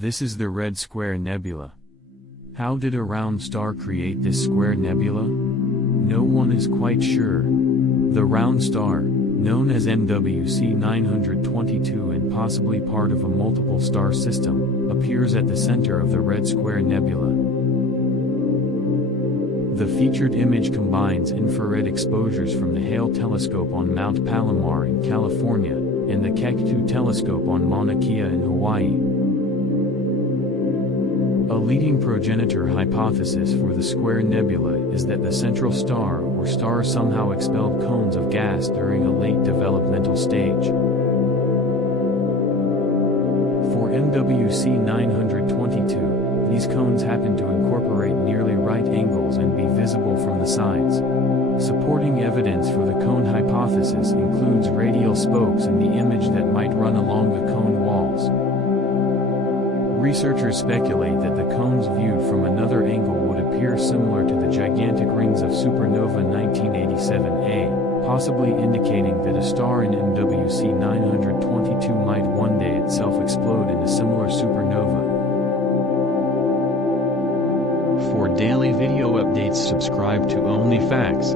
This is the Red Square Nebula. How did a round star create this square nebula? No one is quite sure. The round star, known as NWC 922 and possibly part of a multiple star system, appears at the center of the Red Square Nebula. The featured image combines infrared exposures from the Hale telescope on Mount Palomar in California, and the Keck-2 telescope on Mauna Kea in Hawaii. A leading progenitor hypothesis for the Square Nebula is that the central star or stars somehow expelled cones of gas during a late developmental stage. For NWC 922, these cones happen to incorporate nearly right angles and be visible from the sides. Supporting evidence for the cone hypothesis includes radial spokes in the image that might run along the cone walls. Researchers speculate that the cones viewed from another angle would appear similar to the gigantic rings of supernova 1987A, possibly indicating that a star in NWC 922 might one day itself explode in a similar supernova. For daily video updates, subscribe to Only Facts.